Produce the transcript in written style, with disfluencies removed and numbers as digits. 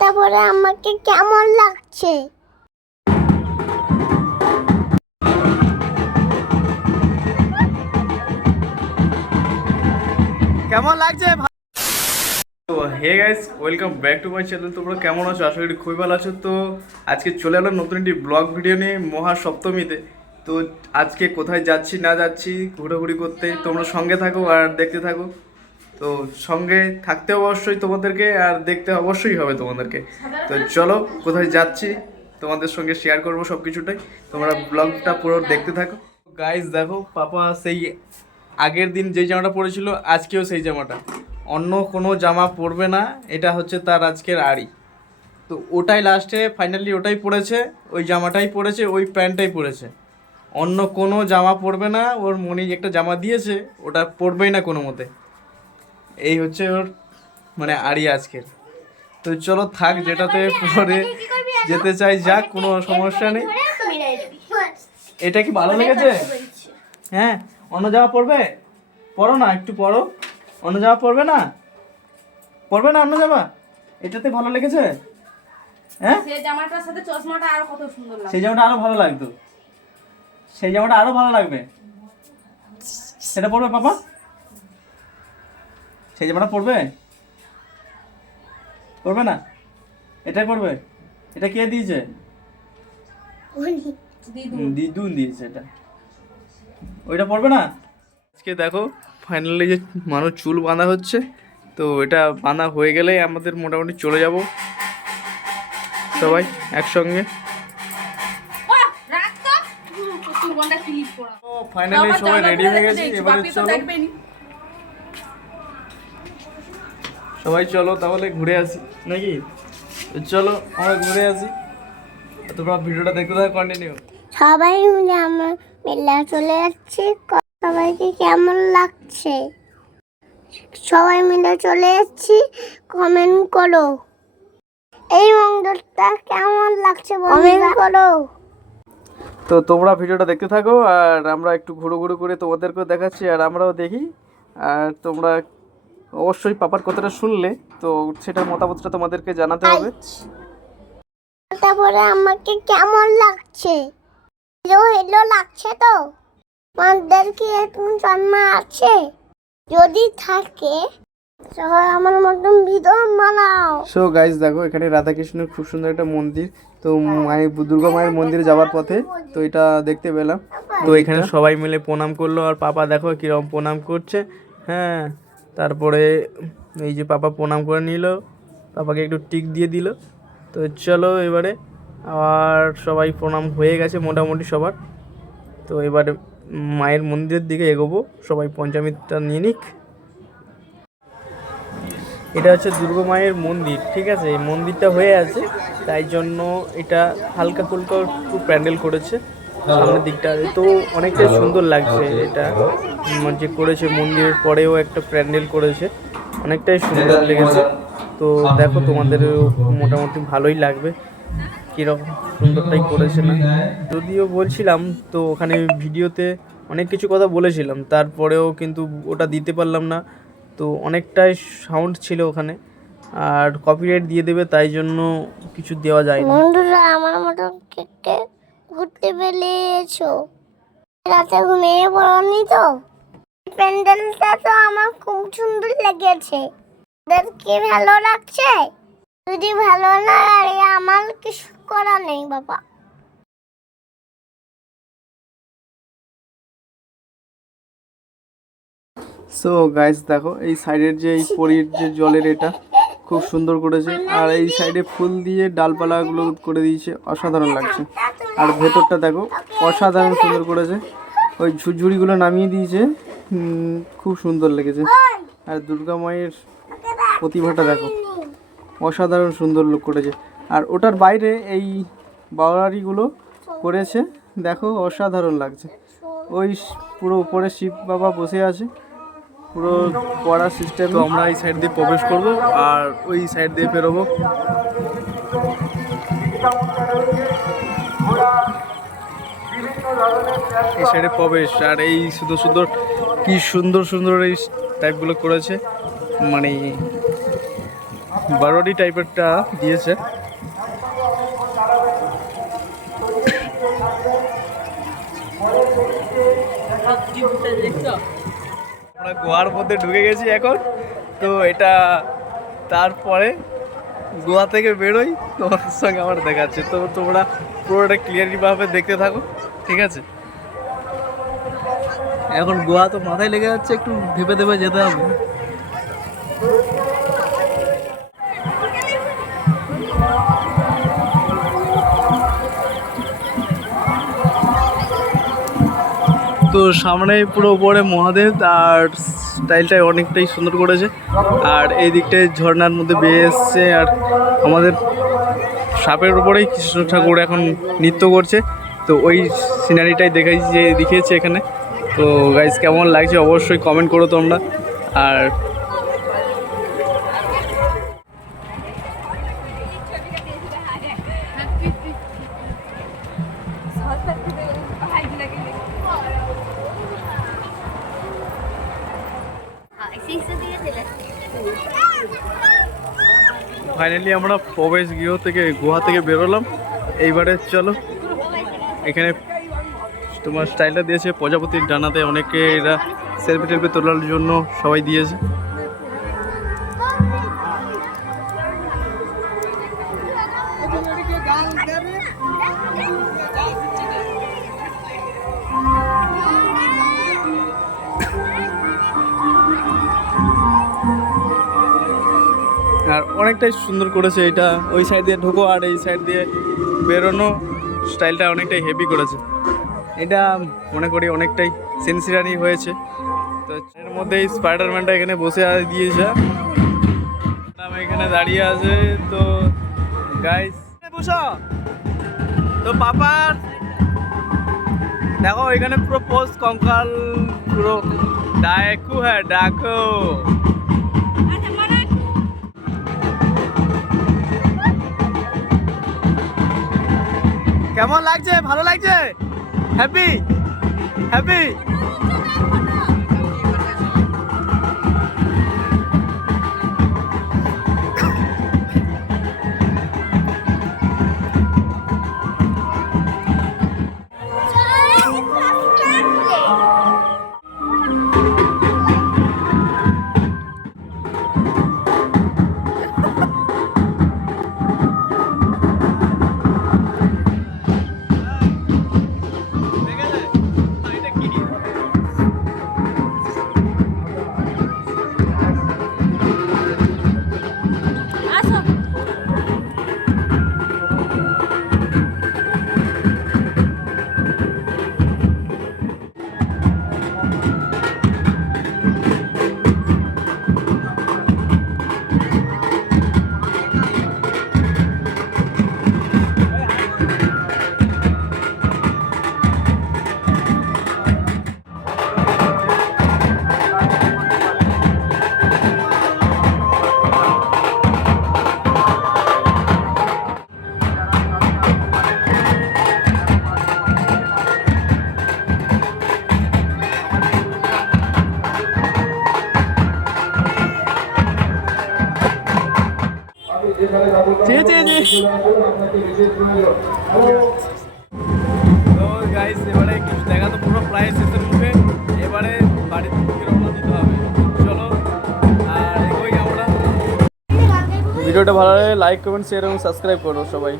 জামাটা পরে আমাকে কেমন লাগছে? কেমন লাগছে? তো hey guys, welcome back to my channel. তোমরা কেমন আছো? আশা করি খুবই ভালো আছো। তো আজকে চলে এলাম নতুন একটি ব্লগ ভিডিও নিয়ে মহাসপ্তমীতে। তো আজকে কোথায় যাচ্ছি না যাচ্ছি ঘোরাঘুরি করতে, তোমরা সঙ্গে থাকো আর দেখতে থাকো। তো সঙ্গে থাকতে অবশ্যই তোমাদেরকে, আর দেখতে অবশ্যই হবে তোমাদেরকে। তো চলো কোথায় যাচ্ছি তোমাদের সঙ্গে শেয়ার করবো সব কিছুটাই। তোমরা ব্লগটা পুরো দেখতে থাকো। গাইস দেখো, পাপা সেই আগের দিন যেই জামাটা পরেছিল আজকেও সেই জামাটা, অন্য কোনো জামা পরবে না, এটা হচ্ছে তার আজকের আড়ি। তো ওটাই লাস্টে ফাইনালি ওটাই পরেছে, ওই জামাটাই পরেছে, ওই প্যান্টটাই পরেছে, অন্য কোনো জামা পরবে না। ওর মনি একটা জামা দিয়েছে, ওটা পরবেই না কোনো মতে। এই হচ্ছে ওর মানে আড়ি আজকের। তো চলো থাক, যেটাতে পরে যেতে চাই যাক, কোনো সমস্যা নেই। এটা কি ভালো লেগেছে? হ্যাঁ, অন্য জামা পরবে? পরো না, একটু পরো। অন্য জামা পরবে না? পরবে না অন্য জামা? এটাতে ভালো লেগেছে? হ্যাঁ, সেই জামাটার সাথে চশমাটা আরো কত সুন্দর লাগবে। সেই জামাটা আরো ভালো লাগতো, সেই জামাটা আরো ভালো লাগবে। সেটা পরবে পাপা? সেই জামাটা পরবে? পরবে না? এটাই পরবে? এটা কে দিয়েছে? দিদুন দিয়েছে এটা। ওইটা পরবে না? আজকে দেখো ফাইনালি যে মানুষ চুল বাঁধা হচ্ছে, তো এটা বাঁধা হয়ে গেলেই আমাদের মোটামুটি চলে যাব সবাই একসঙ্গে। ফাইনালি সবাই রেডি হয়ে গেছি, এবারে চলো সবাই চলো তাহলে ঘুরে আসি নাকি? চলো আমরা ঘুরে আসি, তোমরা ভিডিওটা দেখতে থাকো কন্টিনিউ। সবাই মিলে আমার মেলা চলে যাচ্ছে। সবাইকে কেমন লাগছে? সবাই মিলে চলে যাচ্ছি, কমেন্ট করো। এই মন্দিরটা কেমন লাগছে কমেন্ট করো। তো তোমরা ভিডিওটা দেখতে থাকো, আর আমরা একটু ঘুরো ঘুরো করে তোমাদেরকেও দেখাচ্ছি, আর আমরাও দেখি। আর তোমরা অবশ্যই পাপার কথাটা শুনলে, তো সেটার মতামতটা তোমাদেরকে জানাতে হবে। তারপরে আমাকে কেমন লাগছে? হ্যালো হ্যালো লাগছে তো? আমাদের কি এখন জন্ম আছে? যদি থাকে সবাই আমার মতন ভিডিও বানাও। সো গাইস দেখো, এখানে রাধাকৃষ্ণের খুব সুন্দর একটা মন্দির। তো মায়ের দুর্গা মায়ের মন্দিরে যাওয়ার পথে তো এটা দেখতে পেলাম। তো এখানে সবাই মিলে প্রণাম করলো, আর পাপা দেখো কিরকম প্রণাম করছে। হ্যাঁ, তারপরে এই যে পাপা প্রণাম করে নিল, পাপাকে একটু টিক দিয়ে দিল। তো চলো এবারে আর সবাই প্রণাম হয়ে গেছে মোটামুটি সবার। তো এবারে মায়ের মন্দিরের দিকে এগোবো, সবাই পঞ্চামৃতটা নিয়ে নিক। এটা হচ্ছে দুর্গা মায়ের মন্দির, ঠিক আছে? এই মন্দিরটা হয়ে আছে, তাই জন্য এটা হালকা ফুলকা একটু প্যান্ডেল করেছে সামনের দিকটা। তো অনেকটাই সুন্দর লাগছে এটা যে করেছে, মন্দিরের পরেও একটা প্যান্ডেল করেছে, অনেকটাই সুন্দর লেগেছে। তো দেখো তোমাদেরও মোটামুটি ভালোই লাগবে, কীরকম সুন্দরটাই করেছে না? যদিও বলছিলাম তো ওখানে ভিডিওতে অনেক কিছু কথা বলেছিলাম, তারপরেও কিন্তু ওটা দিতে পারলাম না। তো অনেকটাই সাউন্ড ছিল ওখানে, আর কপিরাইট দিয়ে দেবে, তাই জন্য কিছু দেওয়া যায় না। বন্ধুরা, আমার মতো কেটে ঘুরতে বেরিয়েছো, রাতে ঘুমিয়ে পড়নি তো? প্যান্ডেলটা তো আমার খুব সুন্দর লেগেছে। কি ভালো লাগছে? যদি ভালো না লাগে আমার কিছু করার নেই বাবা। সো গাইস দেখো, এই সাইডের যে এই পরীর যে জলের এটা খুব সুন্দর করেছে, আর এই সাইডে ফুল দিয়ে ডালপালাগুলো করে দিয়েছে, অসাধারণ লাগছে। আর ভেতরটা দেখো অসাধারণ সুন্দর করেছে, ওই ঝুরঝুরিগুলো নামিয়ে দিয়েছে, খুব সুন্দর লেগেছে। আর দুর্গা মায়ের প্রতিভাটা দেখো, অসাধারণ সুন্দর লুক করেছে। আর ওটার বাইরে এই বাউলারিগুলো করেছে, দেখো অসাধারণ লাগছে। ওই পুরো উপরে শিব বাবা বসে আছে, পুরো পড়া সিস্টেম। তো আমরা এই সাইড দিয়ে প্রবেশ করব, আর ওই সাইড দিয়ে বেরোবো। এই সাইডে প্রবেশ, আর এই সুন্দর সুন্দর কি সুন্দর সুন্দর এই টাইপগুলো করেছে, মানে বারোডি টাইপেরটা দিয়েছে। আমরা গোয়ার মধ্যে ঢুকে গেছি এখন। তো এটা তারপরে গোয়া থেকে বেরোই তোমাদের সঙ্গে আমার দেখাচ্ছে। তো তোমরা পুরোটা ক্লিয়ারলিভাবে দেখতে থাকো, ঠিক আছে? এখন গোয়া তো মাথায় লেগে যাচ্ছে, একটু ভেবে দেবে যেতে হবে। তো সামনে পুরো উপরে মহাদেব, আর স্টাইলটাই অনেকটাই সুন্দর করেছে। আর এই দিকটায় ঝর্ণার মধ্যে বেয়ে এসছে, আর আমাদের সাপের উপরেই কৃষ্ণ ঠাকুর এখন নৃত্য করছে। তো ওই সিনারিটাই দেখিয়েছে এখানে। তো গাইজ কেমন লাগছে অবশ্যই কমেন্ট করো তোমরা। আর ফাইনালি আমরা প্রবেশ গৃহ থেকে গুহা থেকে বেরোলাম। এইবারে চলো, এখানে তোমার স্টাইলটা দিয়েছে প্রজাপতির ডানাতে, অনেকে এরা সেলফি টেলফি তোলার জন্য সবাই দিয়েছে। আর অনেকটাই সুন্দর করেছে এটা। ওই সাইড দিয়ে ঢোকো আর এই সাইড দিয়ে বেরোনো, স্টাইলটা অনেকটাই হেভি করেছে। এটা মনে করি অনেকটাই সেন্সিরানি হয়েছে। তো এর মধ্যে এই স্পাইডারম্যানটা এখানে বসে দিয়েছে, আমি এখানে দাঁড়িয়ে আছে। তো গাইস বসো, তো পাপার দেখো এখানে পুরো পোস্ট কঙ্কাল পুরো ডাকু, হ্যাঁ ডাকো। কেমন লাগছে? ভালো লাগছে? Happy happy? তো গাইস এবারে কিছু দেখা তো পুরো প্রায় শেষের মুখে। এবারে বাড়ির দিকে রওনা দিতে হবে। চলো আর এগোই আমরা। ভিডিওটা ভালো লাগে লাইক কমেন্ট শেয়ার এবং সাবস্ক্রাইব করো সবাই।